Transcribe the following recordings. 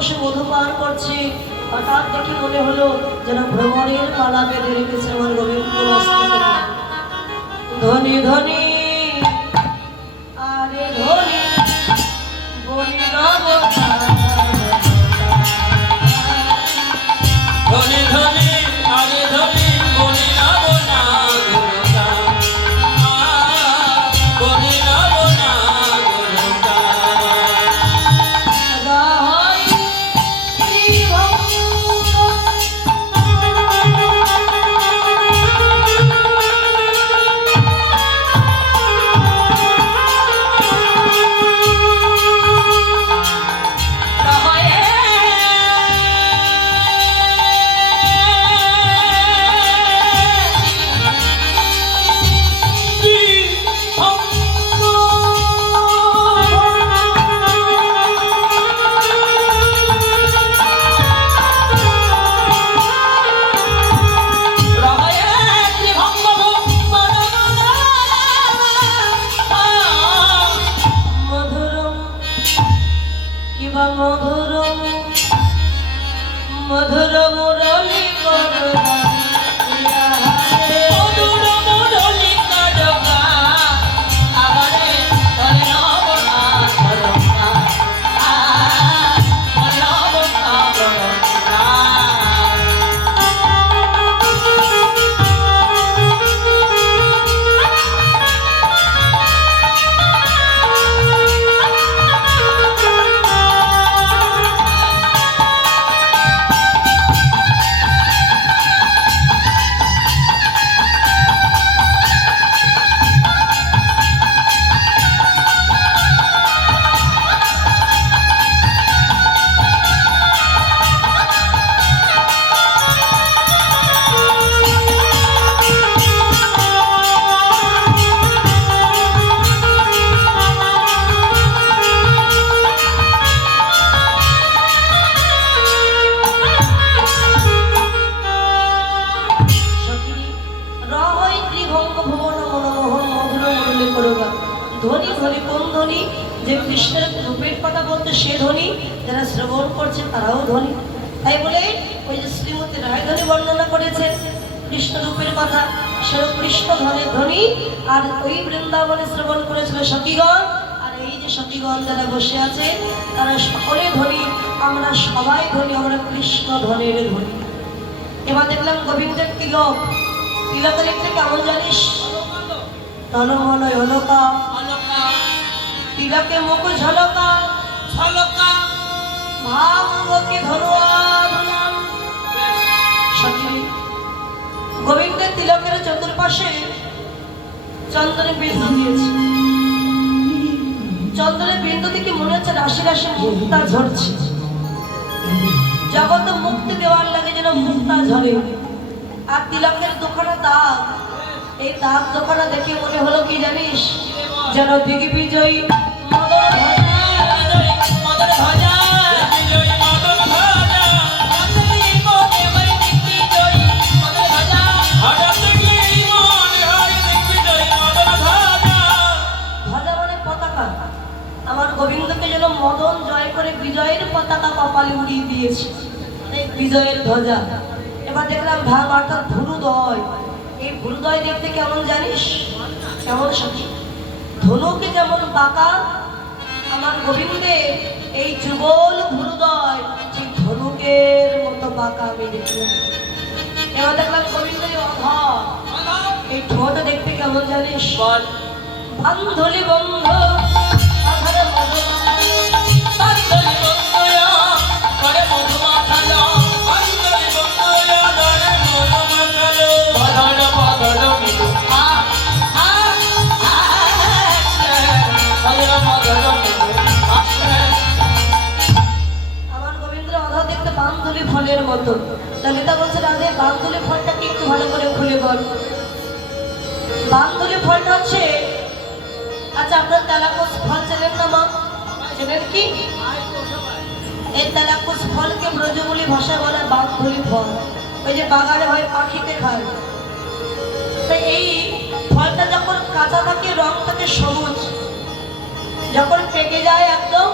বসে মধু পান করছে, হঠাৎ দেখি মনে হলো যেন ভ্রমণের মালা বেঁধে রেখেছে আমার গোবিন্দ মস্তকে। ধনী ধনী আরে ধনী বলি নব ধনী ধনী আরে ধনী বলি নব না বলি নব না মধুর মুরলী ধ্বনি ধ্বনি কোন ধ্বনি? যে কৃষ্ণের রূপের কথা বলতে সে ধ্বনি, যারা শ্রবণ করছে তারাও ধ্বনি। তাই বলে ওই যে শ্রীমতী রায়ধ্বনি বর্ণনা করেছে কৃষ্ণ রূপের কথা, সেও কৃষ্ণ ধ্বনি ধ্বনি। আর ওই বৃন্দাবনে শ্রবণ করেছিল সখীগণ, আর এই যে সখীগণ যারা বসে আছে তারা সকলে ধ্বনি, আমরা সবাই ধ্বনি, আমরা কৃষ্ণ ধ্বনির ধ্বনি। এবার দেখলাম গোবিন্দের তিলক, তিলকের একটু কেমন জানিস? তনমনয় অলকা, তিলকে মুখ ঝলকা ঝলকা ভাঙ্গকে ধরোয়ার। সখী, গোবিন্দের তিলকের চতুর্পাশে চন্দনের বিন্দু দিয়েছে। চন্দনের বিন্দু থেকে মনে হচ্ছে রাশি রাশি মুক্তা ঝরছে। জগৎ মুক্তি দেওয়ার লাগে যেন মুক্তা ঝরে। আর তিলকের দুখানা দাগ, এই দাগ দুখানা দেখে মনে হলো কি জানিস? যেন দিগ্বিজয়ী গোবিন্দকে যেন মদন জয় করে বিজয়ের পতাকা কপালে উড়িয়ে দিয়েছে, বিজয়ের ধ্বজা। এবার দেখলাম ভাগ অর্থাৎ ভুরুদয়। এই ভুরুদয় দেখতে কেমন জানিস? কেমন সখী? ধনুকে যেমন বাঁকা, আমার গোবিন্দের এই যুগল ভুরুদয় ঠিক ধনুকের মতো বাঁকা আমি দেখলাম। এবার দেখলাম গোবিন্দের অধর, এই ঠোঁট দেখতে কেমন জানিস? বান্ধলি বন্ধ বান্ধলি ফলের মতো। ললিতা বলছে রাধে বান্ধলি ফলটাকে একটু ভালো করে খুলে বল। বান্ধলি ফলটা হচ্ছে, আচ্ছা আপনার তেলাকুশ ফল চেনেন না মা? চেনেন কি? এই তেলাকুশ ফলকে ব্রজমূলী ভাষায় বলে বান্ধলি ফল। ওই যে বাগানে হয় পাখিতে খায়। তো এই ফলটা যখন কাঁচা থাকে রং থাকে সবুজ, যখন পেকে যায় একদম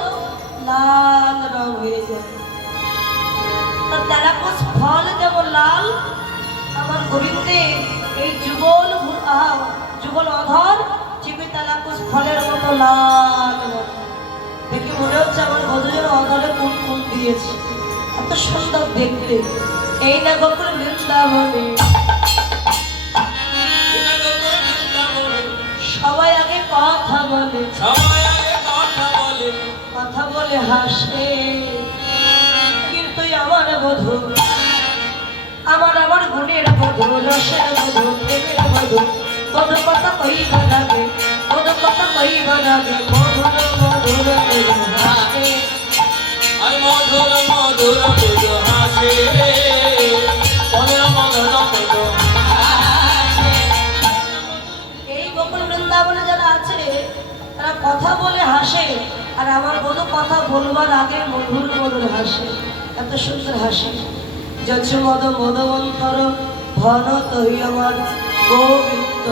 লাল রং হয়ে যায়। যুগল অধর চিপি তালা কুচ ফলের মতো লাল দেখে মনে হচ্ছে আমার বধূজন অধরে কোন কোন দিয়েছে, এত সুন্দর দেখতে। এই না গোকুল বৃন্দাবনে সবাই আগে কথা বলে, কথা বলে হাসে, কিন্তু আমার বধূ আমার গুণের বধূ, রসের বধূ, প্রেমের বধূ, বধূ কথা কইবা লাগে, বধূ কথা কইবা লাগে, মধুর মধুর হাসে। আর মধুর মধুর মধুর হাসে, মধুর মধুর মধুর হাসে। এই গোকুল বৃন্দাবনে যারা আছে তারা কথা বলে হাসে, আর আমার বধূ কথা বলবার আগে মধুর মধুর হাসে, এত সুন্দর হাসে। যছ মদ মদবন্তর ঘন তৈ আমার গোবিন্দ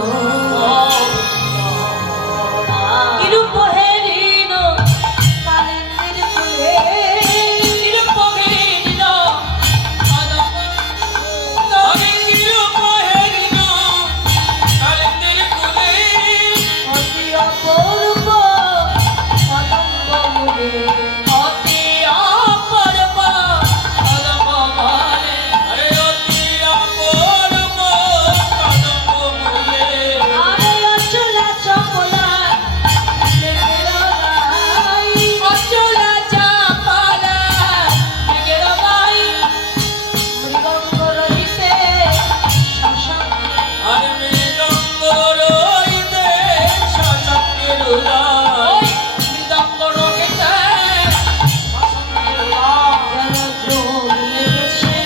কিরূপ হেরিন কালিন্দির কুলে, অতি অপূর্ব কদম্ব মূলে, আরে অচলা চপলা লেগের গাই, মৃগঙ্গ রহিতে শাসন,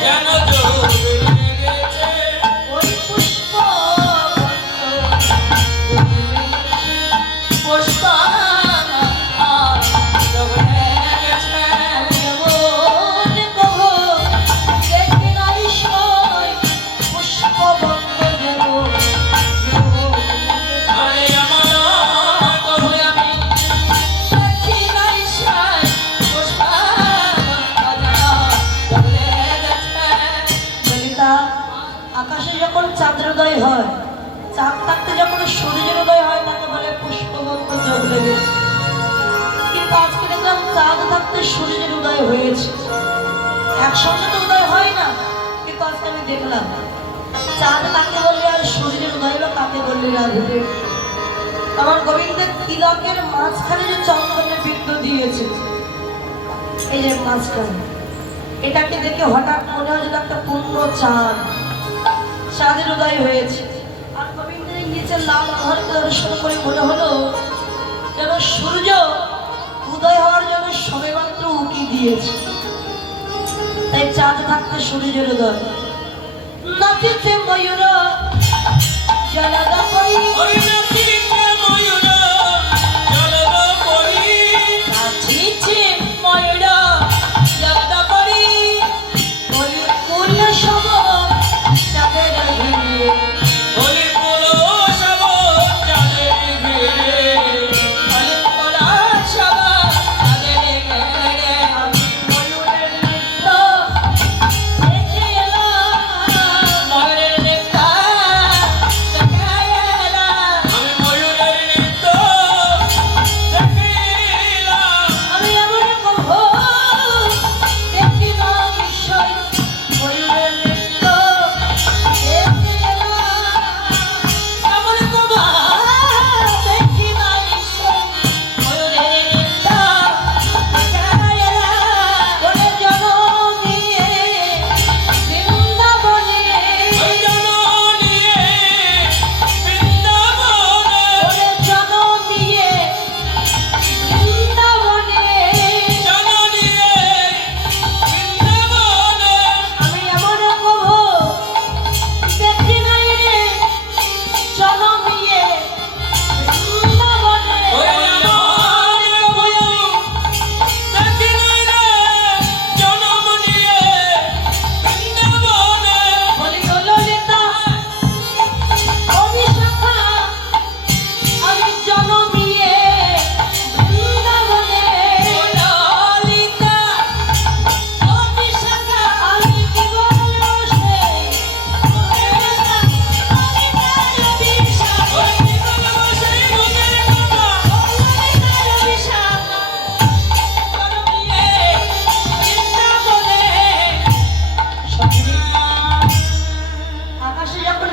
যেন যোগ লেগেছে ওই পুষ্প আকাশে যখন চাঁদ্রোদয় হয়, চাঁদ থাকতে যখন সূর্যের উদয় হয় তাকে বলে পুষ্পবন্ত যোগ লেগেছে। কিন্তু আজকে দেখলাম চাঁদ থাকতে সূর্যের উদয় হয়েছে, একসঙ্গে তো উদয় হয় না, কিন্তু আজকে আমি দেখলাম চাঁদ কাকে বললে আর সূর্যের উদয় হলো কাকে বললে রাধিবে। আমার গোবিন্দের তিলকের মাঝখানে যে চন্দনের বিন্দু দিয়েছে, এই যে মাঝখানে, এটাকে দেখে হঠাৎ মনে হয় যেন একটা পূর্ণ চাঁদ, চাঁদের উদয় হয়েছে। আর গোবিন্দের নিচের লাল ঘরকে দর্শন করে মনে হলো যেন সূর্য উদয় হওয়ার জন্য সবেমাত্র উকি দিয়েছে, তাই চাঁদ থাকতে সূর্যের উদয়। নাচিছে ময়ূর জলদপরি